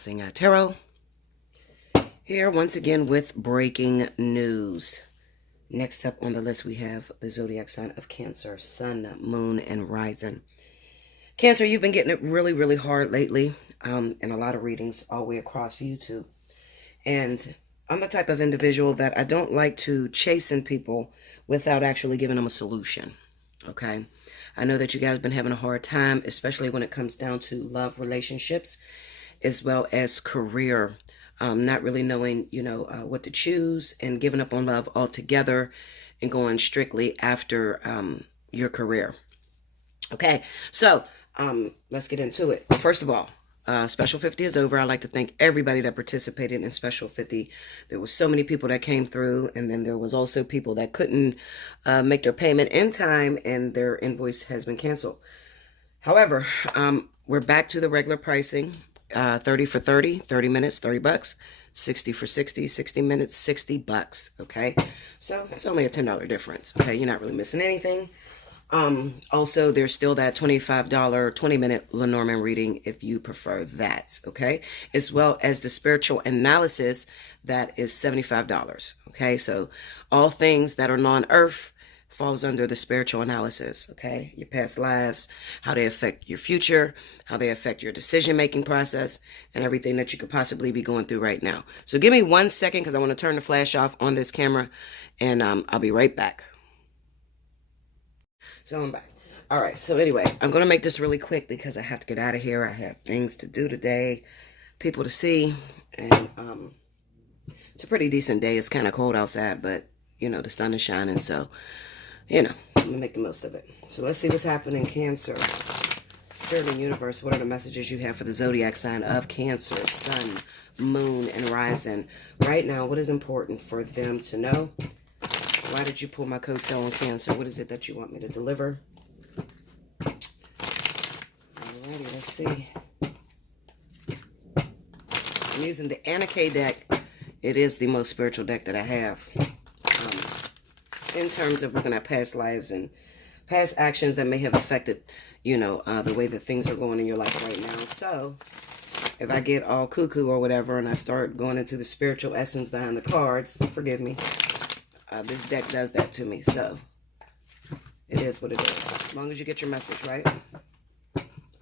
Allseeingeyetarot, here once again with breaking news. Next up on the list, we have the zodiac sign of Cancer, Sun, Moon, and Rising. Cancer, you've been getting it really, really hard lately in a lot of readings all the way across YouTube. And I'm the type of individual that I don't like to chasten people without actually giving them a solution, okay? I know that you guys have been having a hard time, especially when it comes down to love relationships, as well as career, not really knowing, what to choose and giving up on love altogether and going strictly after your career. Okay, so let's get into it. First of all, Special 50 is over. I'd like to thank everybody that participated in Special 50. There was so many people that came through, and then there was also people that couldn't make their payment in time, and their invoice has been canceled. However, we're back to the regular pricing. 30 for 30 minutes, $30. 60 for 60 minutes, $60. Okay, so it's only a $10 difference. Okay, you're not really missing anything. Also, there's still that $25 20-minute Lenormand reading if you prefer that, okay? As well as the spiritual analysis, that is $75, okay? So all things that are non-earth falls under the spiritual analysis, okay? Your past lives, how they affect your future, how they affect your decision-making process, and everything that you could possibly be going through right now. So give me 1 second because I want to turn the flash off on this camera, and I'll be right back. So I'm back. All right. So anyway, I'm going to make this really quick because I have to get out of here. I have things to do today, people to see. And it's a pretty decent day. It's kind of cold outside, but, the sun is shining. So, I'm going to make the most of it. So let's see what's happening, Cancer. Spirit and universe, what are the messages you have for the zodiac sign of Cancer, Sun, Moon, and Rising? Right now, what is important for them to know? Why did you pull my coattail on Cancer? What is it that you want me to deliver? Alrighty, let's see. I'm using the Anarchy deck. It is the most spiritual deck that I have. In terms of looking at past lives and past actions that may have affected, the way that things are going in your life right now. So, if I get all cuckoo or whatever and I start going into the spiritual essence behind the cards, forgive me. This deck does that to me, so it is what it is. As long as you get your message, right?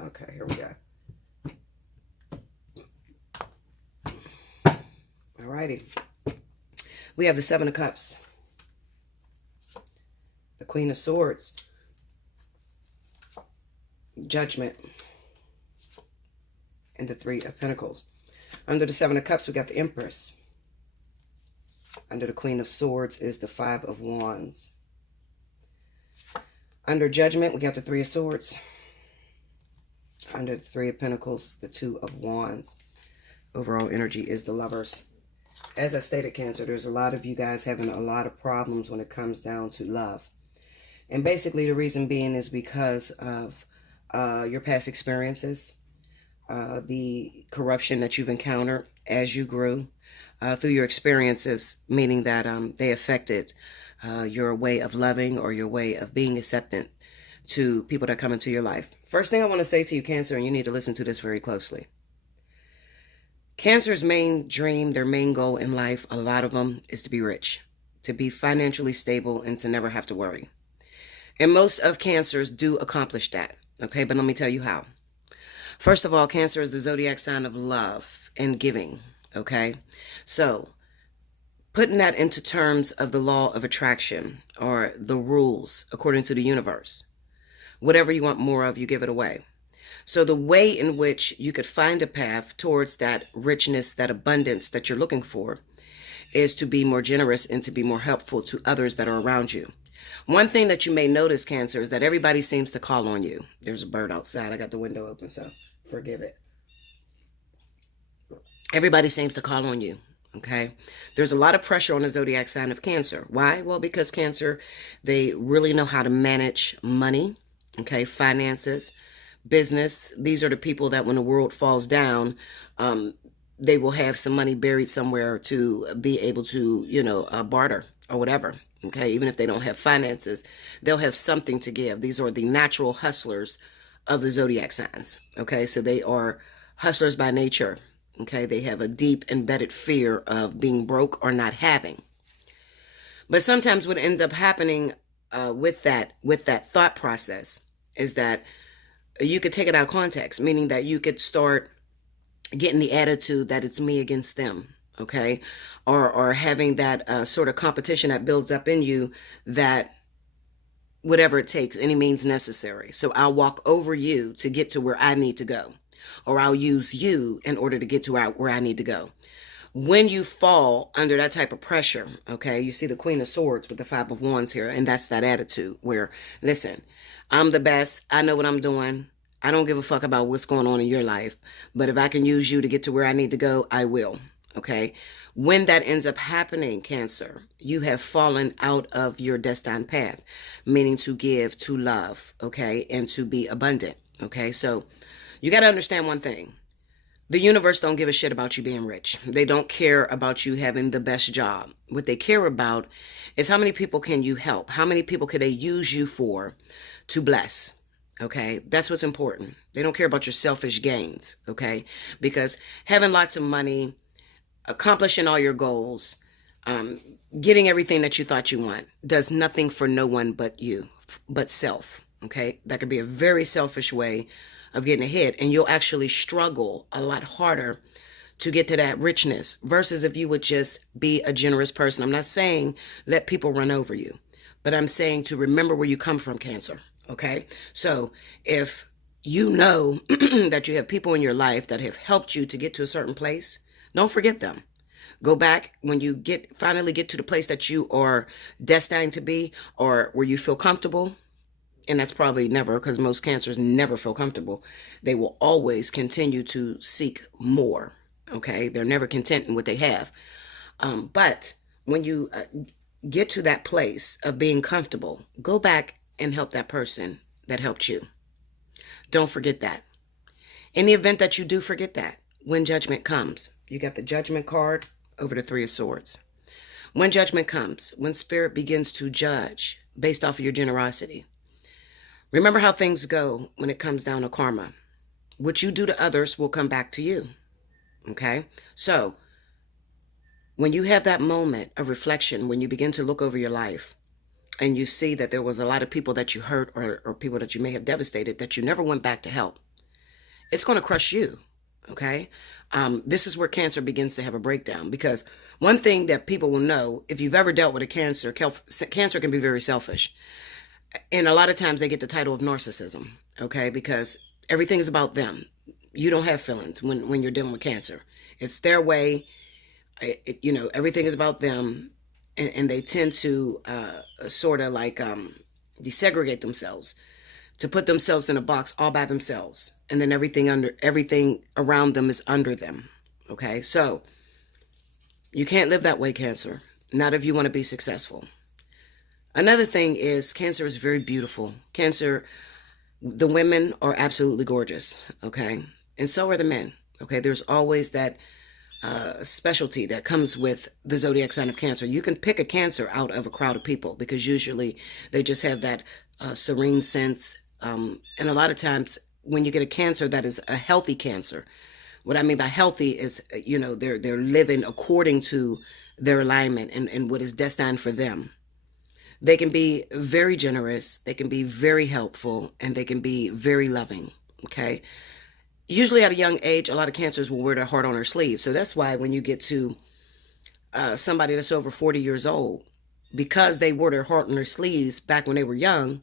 Okay, here we go. Alrighty. We have the Seven of Cups, the Queen of Swords, Judgment, and the Three of Pentacles. Under the Seven of Cups, we got the Empress. Under the Queen of Swords is the Five of Wands. Under Judgment, we got the Three of Swords. Under the Three of Pentacles, the Two of Wands. Overall energy is the Lovers. As I stated, Cancer, there's a lot of you guys having a lot of problems when it comes down to love. And basically the reason being is because of your past experiences, the corruption that you've encountered as you grew, through your experiences, meaning that they affected your way of loving or your way of being acceptant to people that come into your life. First thing I want to say to you, Cancer, and you need to listen to this very closely. Cancer's main dream, their main goal in life, a lot of them, is to be rich, to be financially stable, and to never have to worry. And most of Cancers do accomplish that, okay? But let me tell you how. First of all, Cancer is the zodiac sign of love and giving. Okay, so putting that into terms of the law of attraction or the rules according to the universe, whatever you want more of, you give it away. So the way in which you could find a path towards that richness, that abundance that you're looking for, is to be more generous and to be more helpful to others that are around you. One thing that you may notice, Cancer, is that everybody seems to call on you. There's a bird outside. I got the window open, so forgive it. Everybody seems to call on you, okay? There's a lot of pressure on the zodiac sign of Cancer. Why? Well, because Cancer, they really know how to manage money, okay, finances, business. These are the people that when the world falls down, they will have some money buried somewhere to be able to, barter or whatever, okay? Even if they don't have finances, they'll have something to give. These are the natural hustlers of the zodiac signs, okay? So they are hustlers by nature. Okay, they have a deep embedded fear of being broke or not having. But sometimes what ends up happening with that thought process is that you could take it out of context, meaning that you could start getting the attitude that it's me against them, okay, or having that sort of competition that builds up in you, that whatever it takes, any means necessary. So I'll walk over you to get to where I need to go, or I'll use you in order to get to where I need to go. When you fall under that type of pressure, okay, you see the Queen of Swords with the Five of Wands here, and that's that attitude where, listen, I'm the best, I know what I'm doing, I don't give a fuck about what's going on in your life, but if I can use you to get to where I need to go, I will, okay? When that ends up happening, Cancer, you have fallen out of your destined path, meaning to give, to love, okay, and to be abundant, okay? So you got to understand one thing. The universe don't give a shit about you being rich. They don't care about you having the best job. What they care about is how many people can you help? How many people could they use you for to bless? Okay, that's what's important. They don't care about your selfish gains, okay? Because having lots of money, accomplishing all your goals, getting everything that you thought you want, does nothing for no one but you, but self, okay? That could be a very selfish way of getting ahead, and you'll actually struggle a lot harder to get to that richness versus if you would just be a generous person. I'm not saying let people run over you, but I'm saying to remember where you come from, Cancer, okay? So if you know that you have people in your life that have helped you to get to a certain place, don't forget them. Go back when you finally get to the place that you are destined to be, or where you feel comfortable. And that's probably never, because most Cancers never feel comfortable. They will always continue to seek more. Okay, they're never content in what they have. But when you get to that place of being comfortable, go back and help that person that helped you. Don't forget that. In the event that you do forget that, when judgment comes, you got the Judgment card over the Three of Swords. When judgment comes, when spirit begins to judge based off of your generosity, remember how things go when it comes down to karma. What you do to others will come back to you. Okay? So, when you have that moment of reflection, when you begin to look over your life and you see that there was a lot of people that you hurt, or people that you may have devastated that you never went back to help, it's going to crush you. Okay? This is where Cancer begins to have a breakdown, because one thing that people will know, if you've ever dealt with a Cancer, Cancer can be very selfish. And a lot of times they get the title of narcissism, okay? Because everything is about them. You don't have feelings when you're dealing with Cancer. It's their way. Everything is about them. And they tend to sort of like desegregate themselves, to put themselves in a box all by themselves. And then everything around them is under them, okay? So you can't live that way, Cancer. Not if you want to be successful. Another thing is Cancer is very beautiful. Cancer, the women are absolutely gorgeous, okay? And so are the men, okay? There's always that specialty that comes with the zodiac sign of Cancer. You can pick a Cancer out of a crowd of people because usually they just have that serene sense. And a lot of times when you get a Cancer that is a healthy Cancer, what I mean by healthy is, they're living according to their alignment and what is destined for them. They can be very generous, they can be very helpful, and they can be very loving, okay? Usually at a young age, a lot of Cancers will wear their heart on their sleeve. So that's why when you get to somebody that's over 40 years old, because they wore their heart on their sleeves back when they were young,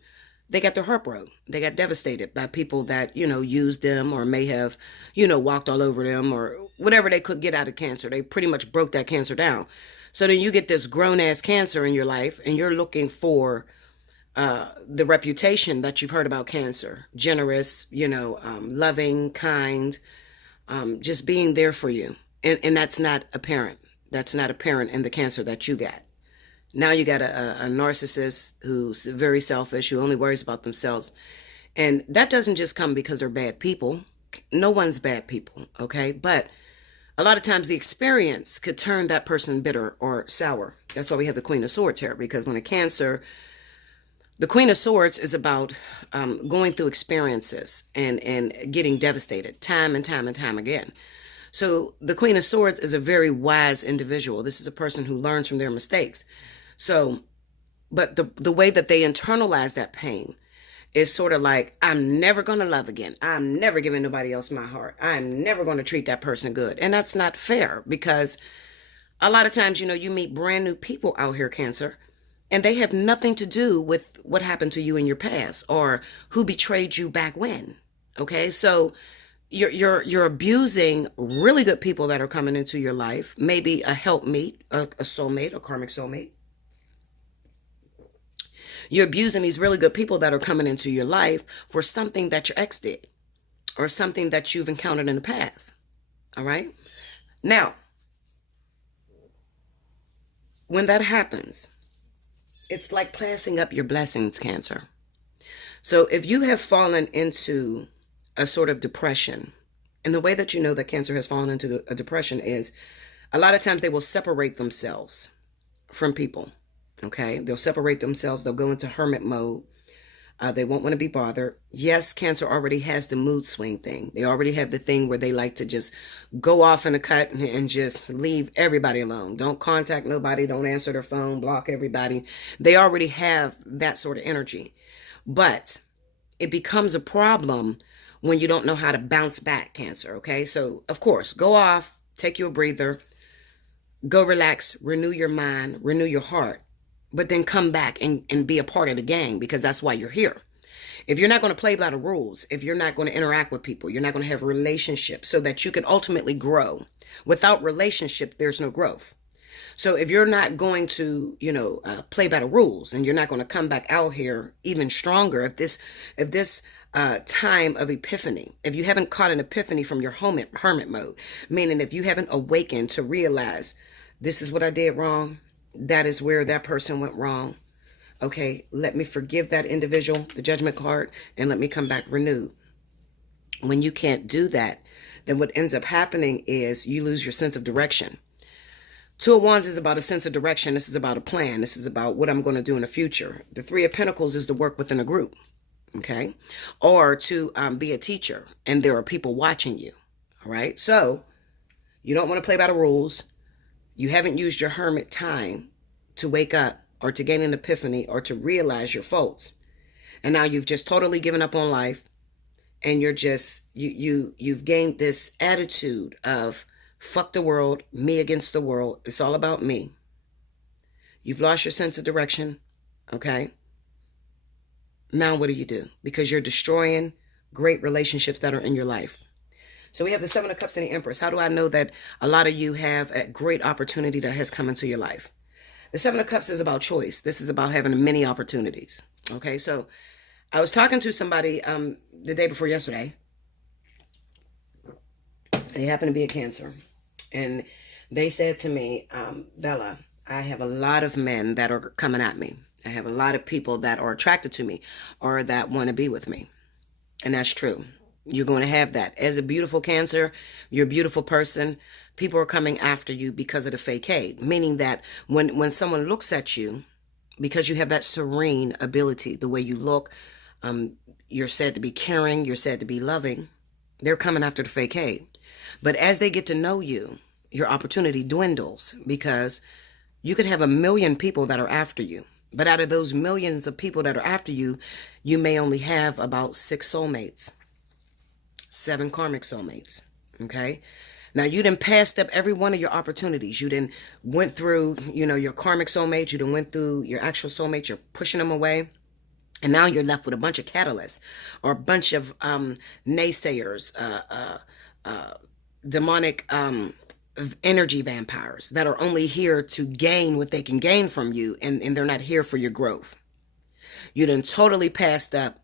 they got their heart broke. They got devastated by people that, used them or may have, walked all over them or whatever they could get out of Cancer. They pretty much broke that Cancer down. So then you get this grown-ass Cancer in your life, and you're looking for the reputation that you've heard about Cancer. Generous, loving, kind, just being there for you. And that's not apparent. That's not apparent in the Cancer that you got. Now you got a narcissist who's very selfish, who only worries about themselves. And that doesn't just come because they're bad people. No one's bad people, okay? But a lot of times the experience could turn that person bitter or sour. That's why we have the Queen of Swords here, because when a Cancer, the Queen of Swords is about going through experiences and getting devastated time and time and time again. So the Queen of Swords is a very wise individual. This is a person who learns from their mistakes. So, but the way that they internalize that pain is sort of like, I'm never going to love again. I'm never giving nobody else my heart. I'm never going to treat that person good. And that's not fair, because a lot of times, you meet brand new people out here, Cancer, and they have nothing to do with what happened to you in your past or who betrayed you back when. Okay, so you're abusing really good people that are coming into your life. Maybe a helpmeet, a soulmate, a karmic soulmate. You're abusing these really good people that are coming into your life for something that your ex did or something that you've encountered in the past. All right. Now, when that happens, it's like passing up your blessings, Cancer. So if you have fallen into a sort of depression, and the way that you know that Cancer has fallen into a depression is a lot of times they will separate themselves from people. Okay, they'll separate themselves. They'll go into hermit mode. They won't want to be bothered. Yes, Cancer already has the mood swing thing. They already have the thing where they like to just go off in a cut and just leave everybody alone. Don't contact nobody. Don't answer their phone. Block everybody. They already have that sort of energy. But it becomes a problem when you don't know how to bounce back, Cancer. Okay, so of course, go off, take you a breather, go relax, renew your mind, renew your heart. But then come back and be a part of the gang, because that's why you're here. If you're not going to play by the rules, if you're not going to interact with people, you're not going to have relationships so that you can ultimately grow. Without relationship, there's no growth. So if you're not going to, play by the rules, and you're not going to come back out here even stronger, if this time of epiphany, if you haven't caught an epiphany from your hermit mode, meaning if you haven't awakened to realize this is what I did wrong, that is where that person went wrong. Okay, let me forgive that individual, the judgment card, and let me come back renewed. When you can't do that, then what ends up happening is you lose your sense of direction. Two of Wands is about a sense of direction. This is about a plan. This is about what I'm going to do in the future. The Three of Pentacles is to work within a group, okay, or to be a teacher, and there are people watching you. All right, so you don't want to play by the rules. You haven't used your hermit time to wake up or to gain an epiphany or to realize your faults. And now you've just totally given up on life, and you're just, you've gained this attitude of fuck the world, me against the world. It's all about me. You've lost your sense of direction. Okay. Now what do? Because you're destroying great relationships that are in your life. So we have the Seven of Cups and the Empress. How do I know that a lot of you have a great opportunity that has come into your life? The Seven of Cups is about choice. This is about having many opportunities. Okay, so I was talking to somebody the day before yesterday. They happened to be a Cancer. And they said to me, Bella, I have a lot of men that are coming at me. I have a lot of people that are attracted to me or that want to be with me. And that's true. You're going to have that. As a beautiful Cancer, you're a beautiful person. People are coming after you because of the facade, meaning that when someone looks at you, because you have that serene ability, the way you look, you're said to be caring, you're said to be loving, they're coming after the facade. But as they get to know you, your opportunity dwindles, because you could have 1 million people that are after you. But out of those millions of people that are after you, you may only have about 6 soulmates. 7 karmic soulmates. Okay. Now you done passed up every one of your opportunities. You done went through, your karmic soulmates. You done went through your actual soulmates. You're pushing them away. And now you're left with a bunch of catalysts or a bunch of naysayers, demonic energy vampires that are only here to gain what they can gain from you. And they're not here for your growth. You done totally passed up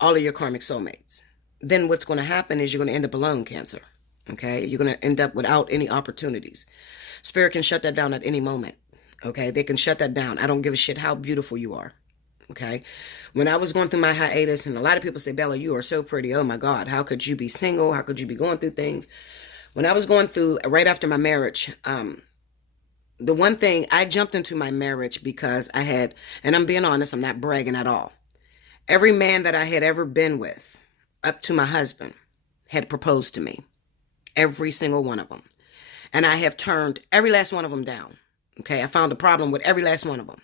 all of your karmic soulmates. Then what's going to happen is you're going to end up alone, Cancer. Okay? You're going to end up without any opportunities. Spirit can shut that down at any moment. Okay? They can shut that down. I don't give a shit how beautiful you are. Okay? When I was going through my hiatus, and a lot of people say, Bella, you are so pretty. Oh my God. How could you be single? How could you be going through things? When I was going through, right after my marriage, the one thing, I jumped into my marriage because I had, and I'm being honest, I'm not bragging at all. Every man that I had ever been with, up to my husband, had proposed to me. Every single one of them. And I have turned every last one of them down. Okay, I found a problem with every last one of them.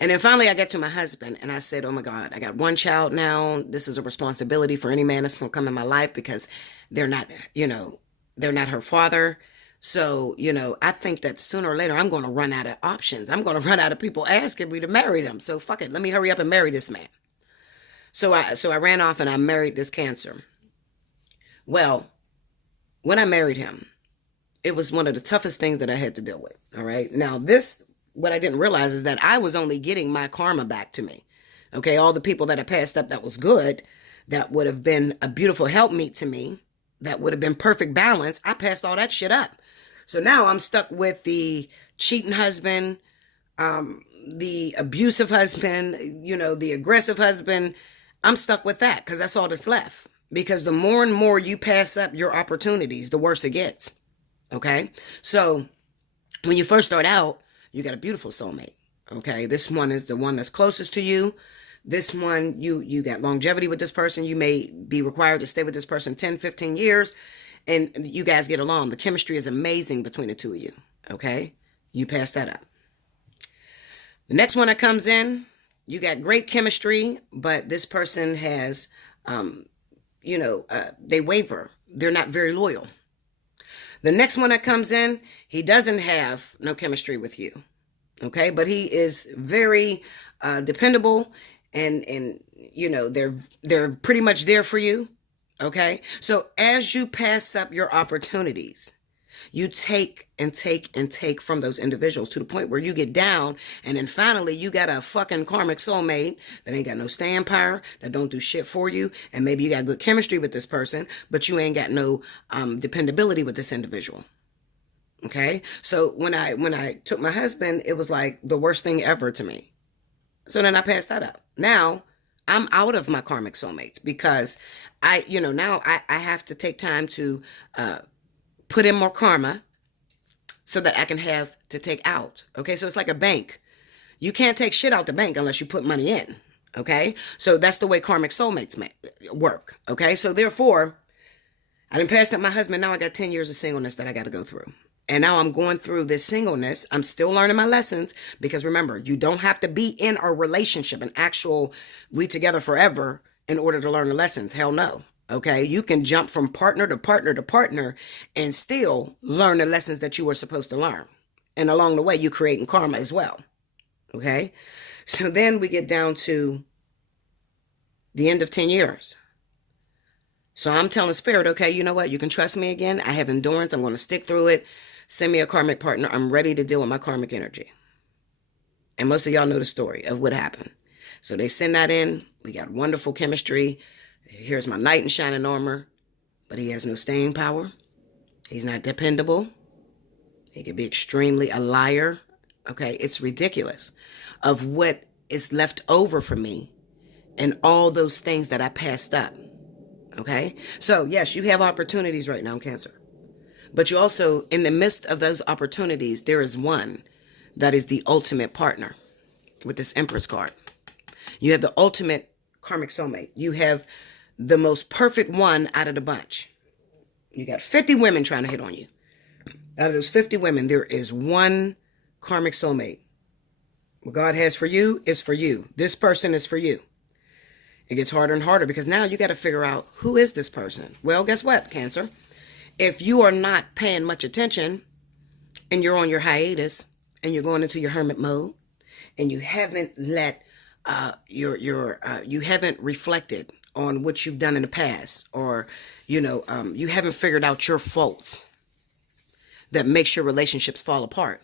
And then finally I got to my husband and I said, oh my God, I got one child now. This is a responsibility for any man that's going to come in my life because they're not, they're not her father. So, I think that sooner or later I'm going to run out of options. I'm going to run out of people asking me to marry them. So fuck it. Let me hurry up and marry this man. So I ran off and I married this Cancer. Well, when I married him, it was one of the toughest things that I had to deal with. All right. Now what I didn't realize is that I was only getting my karma back to me. Okay. All the people that I passed up that was good, that would have been a beautiful helpmeet to me, that would have been perfect balance. I passed all that shit up. So now I'm stuck with the cheating husband, the abusive husband, the aggressive husband. I'm stuck with that because that's all that's left. Because the more and more you pass up your opportunities, the worse it gets. Okay. So when you first start out, you got a beautiful soulmate. Okay. This one is the one that's closest to you. This one, you got longevity with this person. You may be required to stay with this person 10, 15 years. And you guys get along. The chemistry is amazing between the two of you. Okay. You pass that up. The next one that comes in, you got great chemistry, but this person has, they waver. They're not very loyal. The next one that comes in, he doesn't have no chemistry with you. Okay. But he is very dependable and they're pretty much there for you. Okay. So as you pass up your opportunities, you take and take and take from those individuals to the point where you get down and then finally you got a fucking karmic soulmate that ain't got no staying power, that don't do shit for you. And maybe you got good chemistry with this person, but you ain't got no dependability with this individual. Okay. So when I took my husband, it was like the worst thing ever to me. So then I passed that up. Now I'm out of my karmic soulmates because now I have to take time to put in more karma so that I can have to take out. Okay. So it's like a bank. You can't take shit out the bank unless you put money in. Okay. So that's the way karmic soulmates work. Okay. So therefore, I done passed up my husband. Now I got 10 years of singleness that I got to go through. And now I'm going through this singleness. I'm still learning my lessons because remember, you don't have to be in a relationship, an actual we together forever in order to learn the lessons. Hell no. Okay. You can jump from partner to partner to partner and still learn the lessons that you were supposed to learn. And along the way, you're creating karma as well. Okay. So then we get down to the end of 10 years. So I'm telling Spirit, okay, you know what? You can trust me again. I have endurance. I'm going to stick through it. Send me a karmic partner. I'm ready to deal with my karmic energy. And most of y'all know the story of what happened. So they send that in. We got wonderful chemistry. Here's my knight in shining armor. But he has no staying power. He's not dependable. He could be extremely a liar. Okay, it's ridiculous of what is left over for me and all those things that I passed up. Okay, so yes, you have opportunities right now, Cancer. But you also, in the midst of those opportunities, there is one that is the ultimate partner with this Empress card. You have the ultimate karmic soulmate. You have the most perfect one out of the bunch. You got 50 women trying to hit on you. Out of those 50 women, there is one karmic soulmate. What God has for you is for you. This person is for you. It gets harder and harder because now you got to figure out who is this person. Well, guess what, Cancer? If you are not paying much attention and you're on your hiatus and you're going into your hermit mode and you haven't let you haven't reflected on what you've done in the past, or you haven't figured out your faults that makes your relationships fall apart,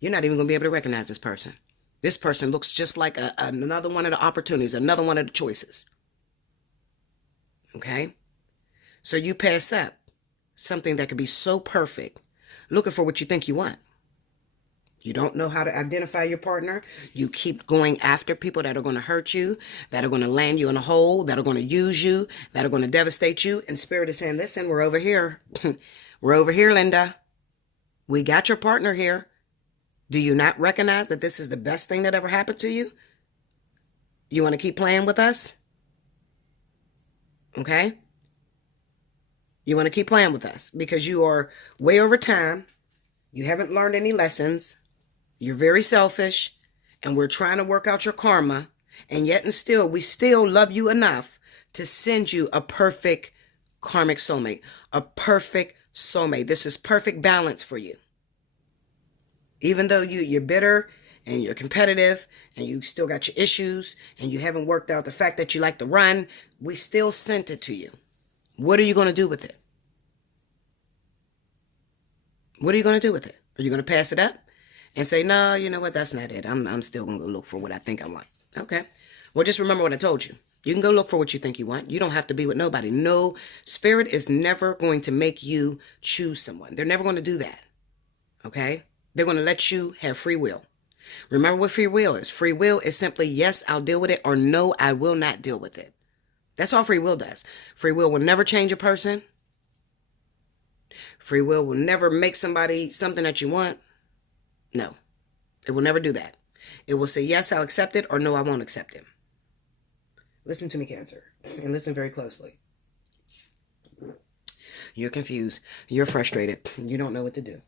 you're not even going to be able to recognize this person. This person looks just like another one of the opportunities, another one of the choices. Okay? So you pass up something that could be so perfect, looking for what you think you want. You don't know how to identify your partner. You keep going after people that are going to hurt you, that are going to land you in a hole, that are going to use you, that are going to devastate you. And Spirit is saying, listen, we're over here. We're over here, Linda. We got your partner here. Do you not recognize that this is the best thing that ever happened to you? You want to keep playing with us? Okay? You want to keep playing with us because you are way over time. You haven't learned any lessons. You're very selfish, and we're trying to work out your karma. And yet and still, we still love you enough to send you a perfect karmic soulmate, a perfect soulmate. This is perfect balance for you. Even though you're bitter and you're competitive and you still got your issues and you haven't worked out the fact that you like to run, we still sent it to you. What are you going to do with it? What are you going to do with it? Are you going to pass it up and say, no, you know what? That's not it. I'm still going to go look for what I think I want. Okay. Well, just remember what I told you. You can go look for what you think you want. You don't have to be with nobody. No, spirit is never going to make you choose someone. They're never going to do that. Okay. They're going to let you have free will. Remember what free will is. Free will is simply, yes, I'll deal with it, or no, I will not deal with it. That's all free will does. Free will never change a person. Free will never make somebody something that you want. No, it will never do that. It will say, yes, I'll accept it, or no, I won't accept it. Listen to me, Cancer, and listen very closely. You're confused. You're frustrated. You don't know what to do.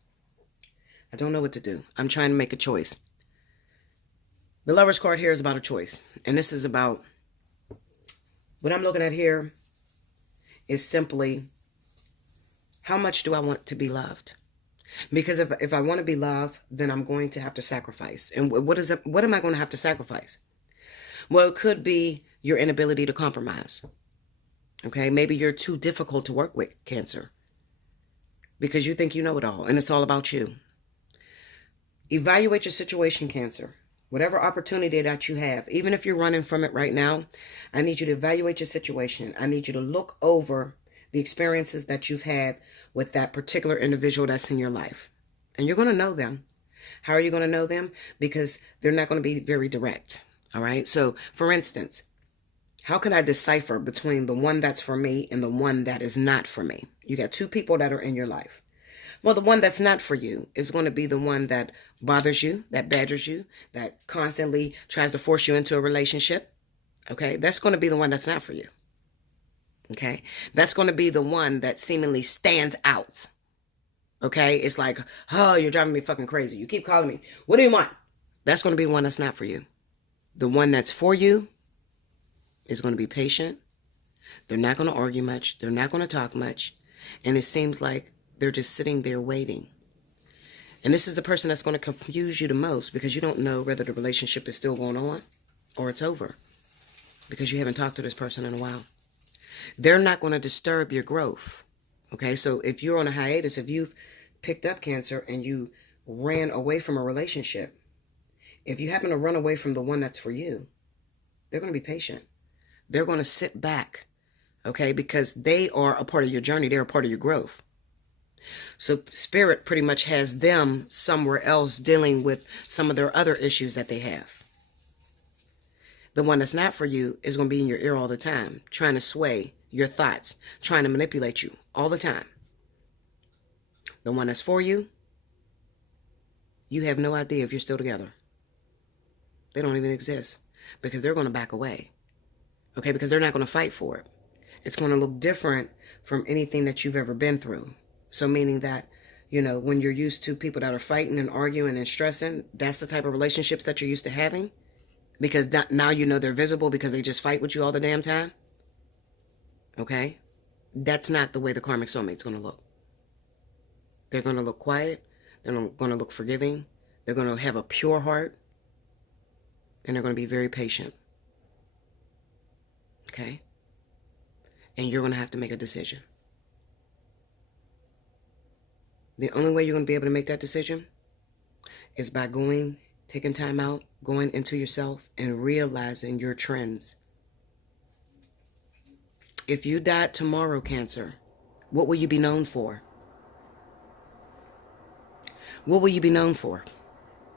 I don't know what to do. I'm trying to make a choice. The Lover's card here is about a choice. And this is about, what I'm looking at here is simply, how much do I want to be loved? Because if I want to be loved, then I'm going to have to sacrifice. And what am I going to have to sacrifice? Well, it could be your inability to compromise. Okay, maybe you're too difficult to work with, Cancer, because you think you know it all and it's all about you. Evaluate your situation, Cancer. Whatever opportunity that you have, even if you're running from it right now, I need you to evaluate your situation. I need you to look over the experiences that you've had with that particular individual that's in your life. And you're going to know them. How are you going to know them? Because they're not going to be very direct. All right. So, for instance, how can I decipher between the one that's for me and the one that is not for me? You got two people that are in your life. Well, the one that's not for you is going to be the one that bothers you, that badgers you, that constantly tries to force you into a relationship. Okay, that's going to be the one that's not for you. Okay, that's going to be the one that seemingly stands out. Okay, it's like, oh, you're driving me fucking crazy. You keep calling me. What do you want? That's going to be the one that's not for you. The one that's for you is going to be patient. They're not going to argue much. They're not going to talk much. And it seems like they're just sitting there waiting. And this is the person that's going to confuse you the most, because you don't know whether the relationship is still going on or it's over, because you haven't talked to this person in a while. They're not going to disturb your growth. Okay, so if you're on a hiatus, if you've picked up, Cancer, and you ran away from a relationship, if you happen to run away from the one that's for you, they're going to be patient. They're going to sit back, okay, because they are a part of your journey. They're a part of your growth. So Spirit pretty much has them somewhere else dealing with some of their other issues that they have. The one that's not for you is going to be in your ear all the time, trying to sway your thoughts, trying to manipulate you all the time. The one that's for you, you have no idea if you're still together. They don't even exist, because they're going to back away. Okay, because they're not going to fight for it. It's going to look different from anything that you've ever been through. So meaning that, you know, when you're used to people that are fighting and arguing and stressing, that's the type of relationships that you're used to having. Because now you know they're visible because they just fight with you all the damn time. Okay? That's not the way the karmic soulmate's going to look. They're going to look quiet. They're going to look forgiving. They're going to have a pure heart. And they're going to be very patient. Okay? And you're going to have to make a decision. The only way you're going to be able to make that decision is by taking time out, going into yourself, and realizing your trends. If you died tomorrow, Cancer, what will you be known for? What will you be known for?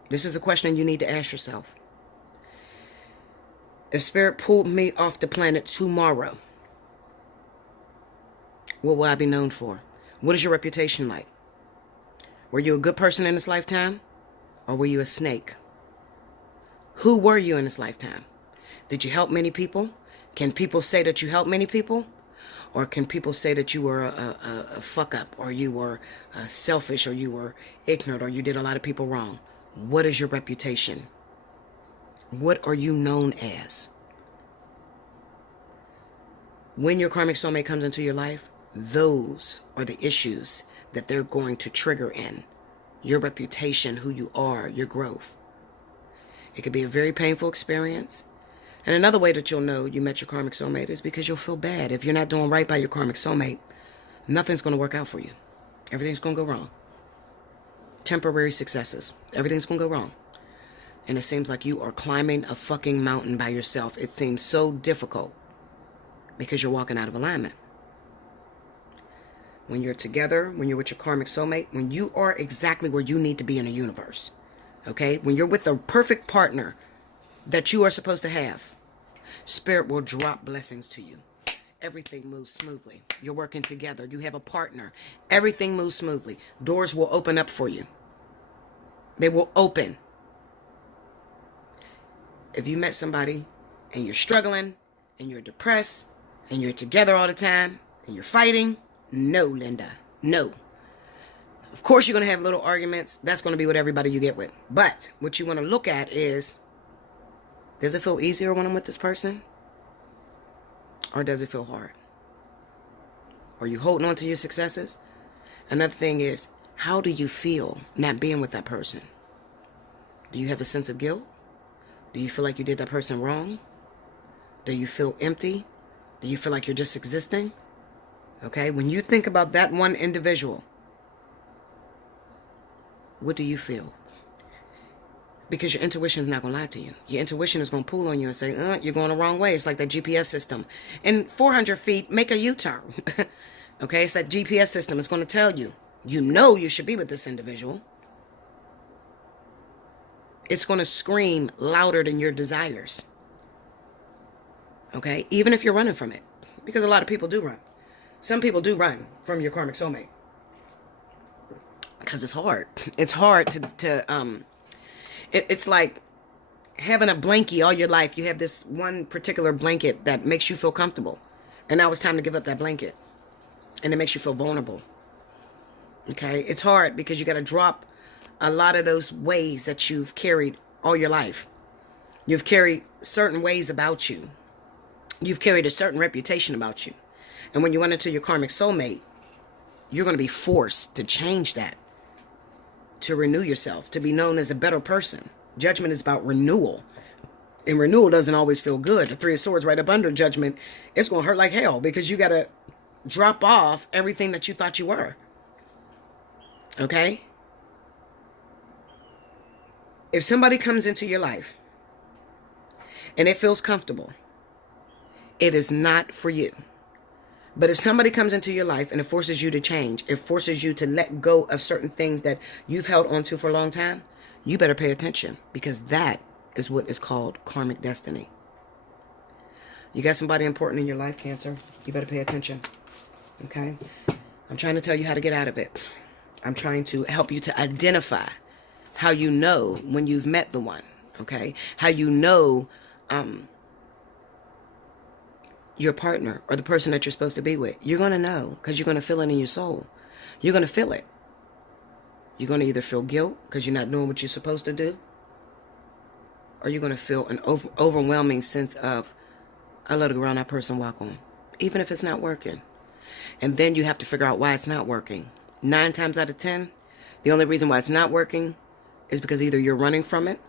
This is a question you need to ask yourself. If Spirit pulled me off the planet tomorrow, what will I be known for? What is your reputation like? Were you a good person in this lifetime? Or were you a snake? Who were you in this lifetime? Did you help many people? Can people say that you helped many people? Or can people say that you were a fuck up, or you were selfish, or you were ignorant, or you did a lot of people wrong? What is your reputation? What are you known as? When your karmic soulmate comes into your life, those are the issues that they're going to trigger in. Your reputation, who you are, your growth. It could be a very painful experience. And another way that you'll know you met your karmic soulmate is because you'll feel bad. If you're not doing right by your karmic soulmate, nothing's going to work out for you. Everything's going to go wrong. Temporary successes. Everything's going to go wrong. And it seems like you are climbing a fucking mountain by yourself. It seems so difficult because you're walking out of alignment. When you're together, when you're with your karmic soulmate, when you are exactly where you need to be in the universe, okay? When you're with the perfect partner that you are supposed to have, Spirit will drop blessings to you. Everything moves smoothly. You're working together. You have a partner. Everything moves smoothly. Doors will open up for you. They will open. If you met somebody and you're struggling and you're depressed and you're together all the time and you're fighting, no, Linda, no. Of course you're going to have little arguments. That's going to be what everybody you get with. But what you want to look at is, does it feel easier when I'm with this person? Or does it feel hard? Are you holding on to your successes? Another thing is, how do you feel not being with that person? Do you have a sense of guilt? Do you feel like you did that person wrong? Do you feel empty? Do you feel like you're just existing? Okay, when you think about that one individual, what do you feel? Because your intuition is not going to lie to you. Your intuition is going to pull on you and say, you're going the wrong way. It's like that GPS system. In 400 feet, make a U-turn. Okay, it's that GPS system. It's going to tell you, you know you should be with this individual. It's going to scream louder than your desires. Okay, even if you're running from it. Because a lot of people do run. Some people do run from your karmic soulmate. Because it's hard. It's hard it's like having a blankie all your life. You have this one particular blanket that makes you feel comfortable. And now it's time to give up that blanket. And it makes you feel vulnerable. Okay? It's hard because you got to drop a lot of those ways that you've carried all your life. You've carried certain ways about you. You've carried a certain reputation about you. And when you went into your karmic soulmate, you're going to be forced to change that. To renew yourself, to be known as a better person. Judgment is about renewal. And renewal doesn't always feel good. The Three of Swords right up under judgment, it's going to hurt like hell because you got to drop off everything that you thought you were. Okay? If somebody comes into your life and it feels comfortable, it is not for you. But if somebody comes into your life and it forces you to change, it forces you to let go of certain things that you've held on to for a long time, you better pay attention because that is what is called karmic destiny. You got somebody important in your life, Cancer, you better pay attention. Okay? I'm trying to tell you how to get out of it. I'm trying to help you to identify how you know when you've met the one. Okay? How you know your partner or the person that you're supposed to be with. You're going to know because you're going to feel it in your soul. You're going to feel it. You're going to either feel guilt because you're not doing what you're supposed to do, or you're going to feel an overwhelming sense of, I let go around that person walk on, even if it's not working. And then you have to figure out why it's not working. 9 times out of 10, the only reason why it's not working is because either you're running from it,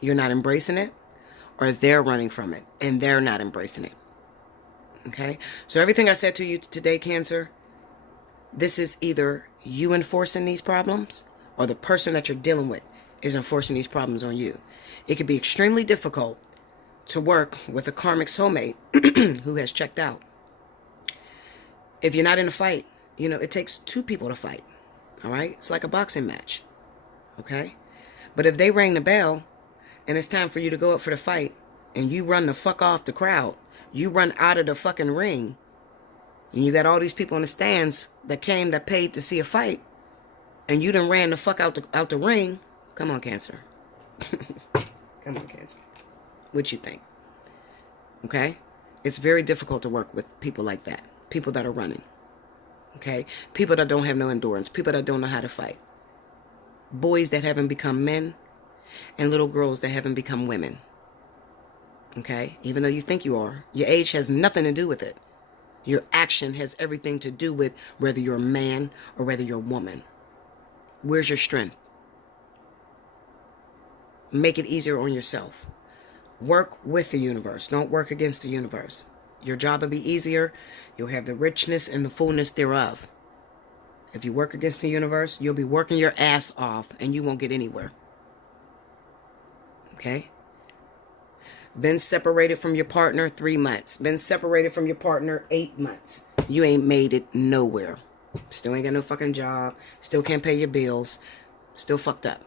you're not embracing it, or they're running from it and they're not embracing it. Okay, so everything I said to you today, Cancer, this is either you enforcing these problems or the person that you're dealing with is enforcing these problems on you. It could be extremely difficult to work with a karmic soulmate who has checked out. If you're not in a fight, you know, it takes 2 people to fight. All right, it's like a boxing match. Okay, but if they ring the bell and it's time for you to go up for the fight and you run the fuck off the crowd, you run out of the fucking ring, and you got all these people in the stands that paid to see a fight, and you done ran the fuck out the ring. Come on, Cancer. Come on, Cancer. What you think? Okay? It's very difficult to work with people like that people that are running. Okay? People that don't have no endurance. People that don't know how to fight. Boys that haven't become men. And little girls that haven't become women. Okay? Even though you think you are. Your age has nothing to do with it. Your action has everything to do with whether you're a man or whether you're a woman. Where's your strength? Make it easier on yourself. Work with the universe. Don't work against the universe. Your job will be easier. You'll have the richness and the fullness thereof. If you work against the universe, you'll be working your ass off and you won't get anywhere. Okay? Been separated from your partner 3 months. Been separated from your partner 8 months. You ain't made it nowhere. Still ain't got no fucking job. Still can't pay your bills. Still fucked up.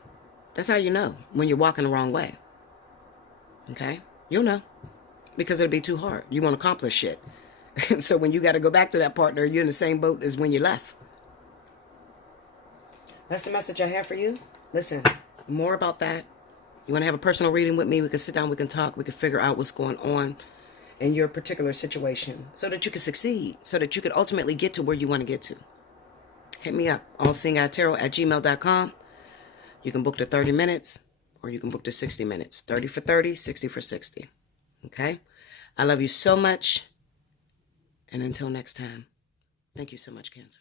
That's how you know when you're walking the wrong way. Okay? You'll know. Because it'll be too hard. You won't accomplish shit. So when you got to go back to that partner, you're in the same boat as when you left. That's the message I have for you. Listen, more about that. You want to have a personal reading with me? We can sit down, we can talk, we can figure out what's going on in your particular situation so that you can succeed, so that you can ultimately get to where you want to get to. Hit me up, allseeingeyetarot@gmail.com. You can book the 30 minutes or you can book the 60 minutes. 30 for 30, 60 for 60. Okay? I love you so much. And until next time, thank you so much, Cancer.